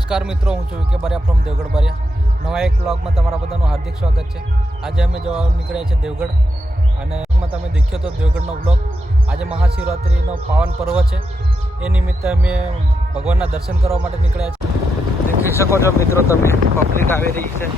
નમસ્કાર મિત્રો, હું છું કે બરિયા ફ્રોમ દેવગઢ બરિયા. નવા એક બ્લોગમાં તમારા બધાનું હાર્દિક સ્વાગત છે. આજે અમે જવા નીકળ્યા છે દેવગઢ, અને એમાં તમે દેખ્યો તો દેવગઢનો બ્લોગ. આજે મહાશિવરાત્રિનો પાવન પર્વ છે. એ નિમિત્તે અમે ભગવાનના દર્શન કરવા માટે નીકળ્યા છીએ. દેખી શકો છો મિત્રો તમે, પબ્લિક આવી રહી છે.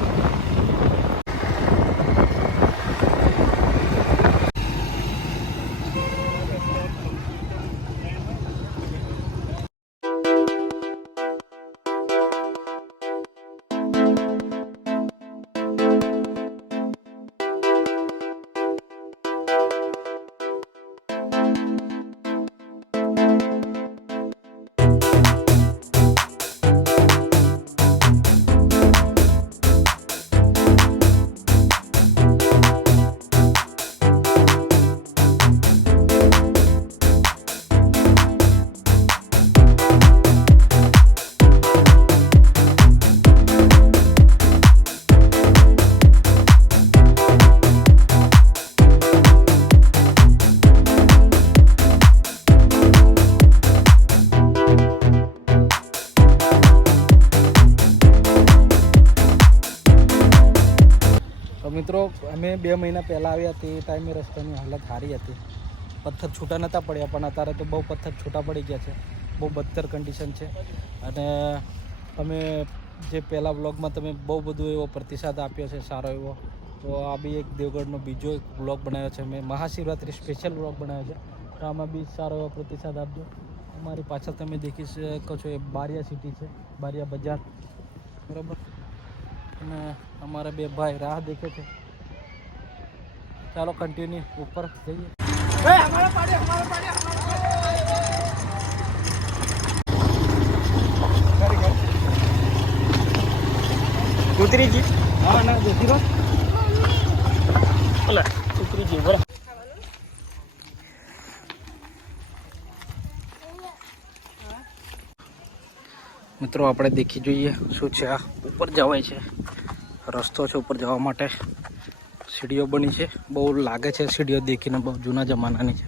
મિત્રો, અમે 2 મહિના પહેલાં આવ્યા તે ટાઈમે રસ્તાની હાલત સારી હતી. પથ્થર છૂટા નહોતા પડ્યા, પણ અત્યારે તો બહુ પથ્થર છૂટા પડી ગયા છે. બહુ બદતર કન્ડિશન છે. અને તમે જે પહેલાં વ્લોગમાં તમે બહુ બધું એવો પ્રતિસાદ આપ્યો છે, સારો એવો. તો આ બી એક દેવગઢનો બીજો એક વ્લોગ બનાવ્યો છે. મેં મહાશિવરાત્રિ સ્પેશિયલ વ્લોગ બનાવ્યો છે. તો આમાં બી સારો એવો પ્રતિસાદ આપજો. અમારી પાછળ તમે દેખી શકો છો, એ બારિયા સિટી છે, બારિયા બજાર, બરાબર. અને અમારા 2 ભાઈ રાહ દેખે છે. ચાલો કન્ટિન્યુ ઉપર જઈએ. ઉતરીજી, હા ના જતી રહો. ભલે ઉતરીજી, ભલે. મિત્રો, આપણે દેખી જોઈએ શું છે. આ ઉપર જવાય છે, રસ્તો છે ઉપર જવા માટે. સીડીઓ બની છે, બહુ લાગે છે સીડીઓ દેખીને બહુ જૂના જમાનાની છે.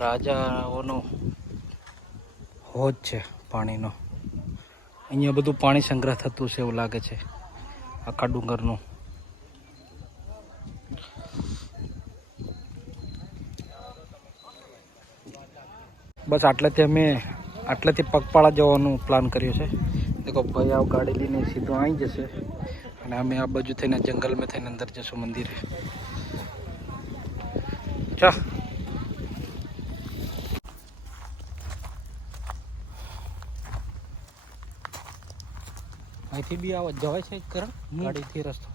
રાજાઓનો હોજ છે પાણીનો. અહીંયા બધું પાણી સંગ્રહ થતું છે એવું લાગે છે, આખા ડુંગરનું. બસ આટલેથી પગપાળા જવાનું પ્લાન કર્યું છે. દેખો ભાઈ આવ ગાડી લઈને સીધો આવી જશે, અને અમે આ બાજુ થઈને જંગલમાં થઈને અંદર જશું મંદિરે. ચા અહીંથી બી આવા જવાય છે કરણ ગાડીથી રસ્તો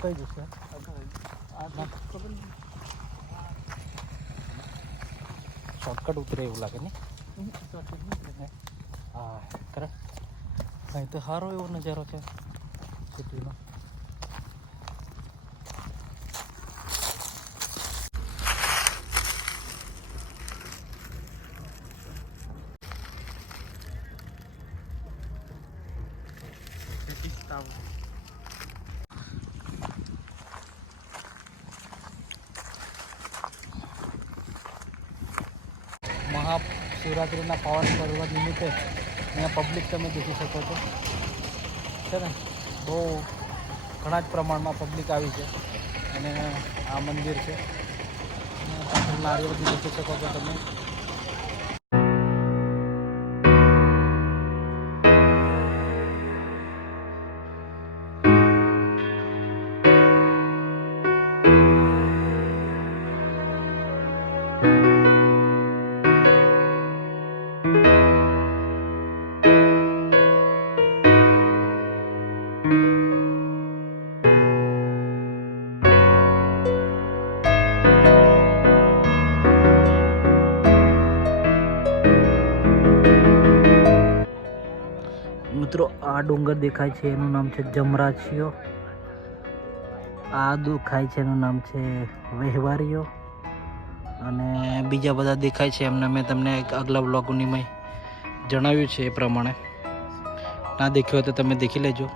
કઈ જશે? શોર્ટકટ ઉતરે એવું લાગે ને? હા કરણ, અહીં તો સારો એવો નજારો છે સિટીનો. મહાશિવરાત્રિના પાવન પર્વ નિમિત્તે અહીંયા પબ્લિક તમે દેખી શકો છો, છે ને. બહુ ઘણા જ પ્રમાણમાં પબ્લિક આવી છે. અને આ મંદિર છે, નારિયેળ બી દેખી શકો છો તમે. મિત્રો, આ ડુંગર દેખાય છે એનું નામ છે જમરાજીઓ. આ દેખાય છે એનું નામ છે વહેવારીઓ. અને બીજા બધા દેખાય છે એમને મેં તમને આગલા બ્લોગની મેં જણાવ્યું છે એ પ્રમાણે. ના દેખ્યો હોય તો તમે દેખી લેજો.